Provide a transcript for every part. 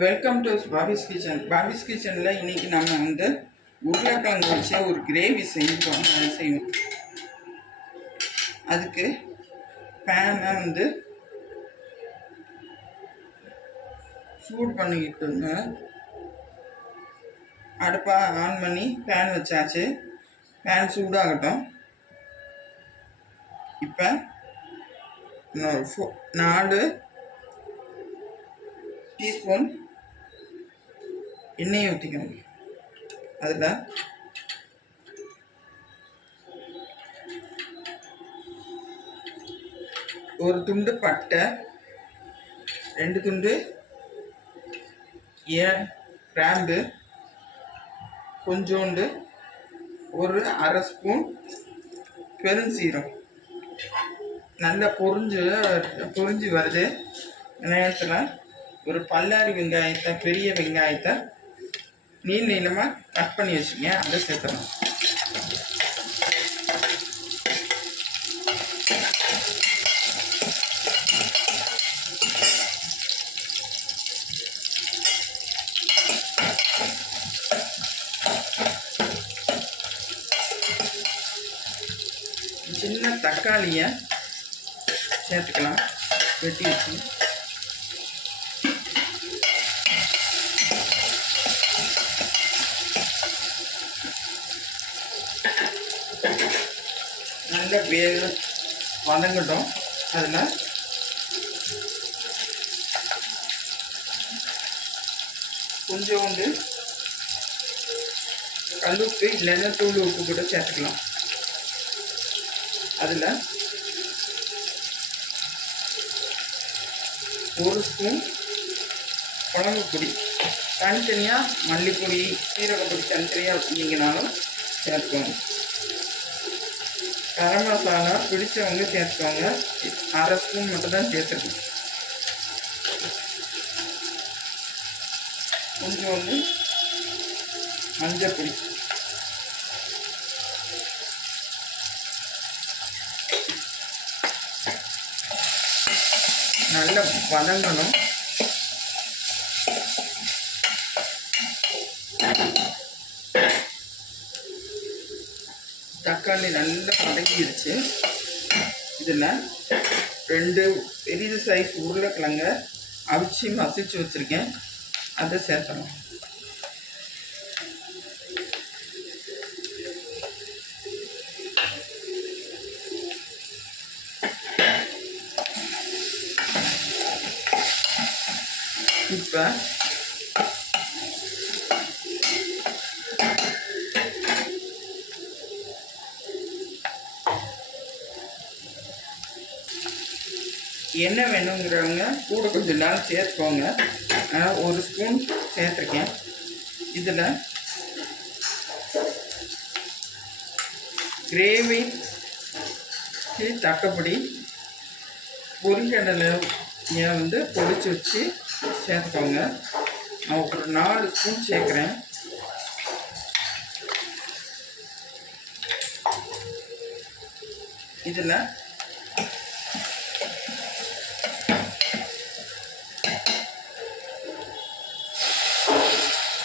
Welcome to Babi's kitchen. பாபிஸ் கிச்சனில் இன்றைக்கி நம்ம உருளைக்கிழங்கு வச்சு ஒரு கிரேவி செய்வோம். அதுக்கு பேனை சூடு பண்ணிக்கிட்டுங்க. அடுப்பை ஆன் பண்ணி பேன் வச்சாச்சு. பேன் சூடாகட்டும். இப்போ 4 டீஸ்பூன் எண்ணெயை ஊற்றிக்கணும். அதில் ஒரு துண்டு பட்டை, 2 துண்டு கிராம்பு, கொஞ்சோண்டு ஒரு அரை ஸ்பூன் பெருஞ்சீரம். நல்லா பொரிஞ்சு வருது. நேரத்தில் ஒரு பல்லாரி வெங்காயத்தை, பெரிய வெங்காயத்தை நீளமாக கட் பண்ணி வச்சுங்க. அதை சேர்த்துடணும். சின்ன தக்காளியை சேர்த்துக்கலாம், வெட்டி வச்சு. நல்ல வதங்கட்டும். அதில் கொஞ்சோண்டு கல்லுப்பு இல்லைன்னா தூள் உப்பு கூட சேர்த்துக்கலாம். அதில் 1 ஸ்பூன் குழம்பு பொடி, தனித்தனியாக மல்லிப்பொடி, சீரகப்பொடி தனித்தனியாக வச்சுக்கிங்கனாலும் சேர்த்துக்கோங்க. கரம் மசாலா பிடிச்சவங்க சேர்த்துக்கோங்க. அரை ஸ்பூன் மட்டும் தான் சேர்த்துக்கணும். கொஞ்சோண்டு மஞ்சள் பொடி, நல்லா வதங்கணும். தக்காளி நல்லா வதங்கிடுச்சு. இதில் 2 பெரிய சைஸ் உருளைக்கிழங்க அவிச்சு மசிச்சு வச்சுருக்கேன். அதை சேர்த்தணும். இப்போ எண்ணெய் வேணுங்கிறவங்க கூட கொஞ்சம் நாள் சேர்த்துக்கோங்க. 1 ஸ்பூன் சேர்த்துருக்கேன். இதில் கிரேவி தக்கப்படி பொரிக்கடலை பொரிச்சு வச்சு சேர்த்துக்கோங்க. நான் ஒரு 4 ஸ்பூன் சேர்க்குறேன். இதில்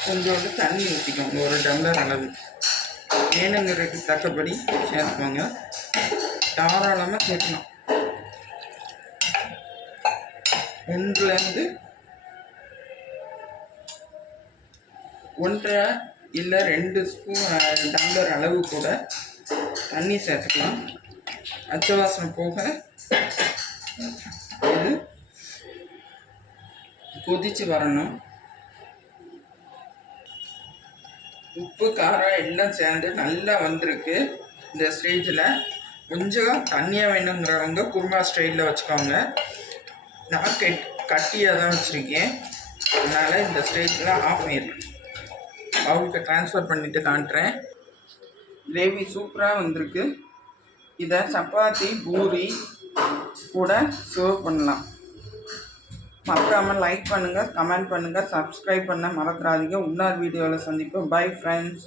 கொஞ்சோண்டு தண்ணி ஊற்றிக்கோங்க. 1 டம்ளர் அளவு வேணுங்கிறதுக்கு தக்கபடி சேர்த்துக்கோங்க. தாராளமாக சேர்க்கணும். 1 1.5 இல்லை 2 ஸ்பூன் டம்ளர் அளவு கூட தண்ணி சேர்த்துக்கலாம். பச்சை வாசனை போக இது கொதித்து வரணும். உப்பு காரம் எல்லாம் சேர்ந்து நல்லா வந்திருக்கு. இந்த ஸ்டேஜில் கொஞ்சம் தண்ணியாக வேணுங்கிறவங்க குருமா ஸ்டைலில் வச்சுக்கோங்க. நான் கட்டியாக தான் வச்சுருக்கேன். அதனால் இந்த ஸ்டேஜில் ஆஃப் பண்ணிடுறேன். பவுலுக்கு ட்ரான்ஸ்ஃபர் பண்ணிவிட்டு காட்டுறேன். கிரேவி சூப்பராக வந்திருக்கு. இதை சப்பாத்தி, பூரி கூட சர்வ் பண்ணலாம். மறக்காமல் லைக் பண்ணுங்கள், கமெண்ட் பண்ணுங்கள், சப்ஸ்கிரைப் பண்ண மறந்துடாதீங்க. இன்னொரு வீடியோவில் சந்திப்போம். Bye friends.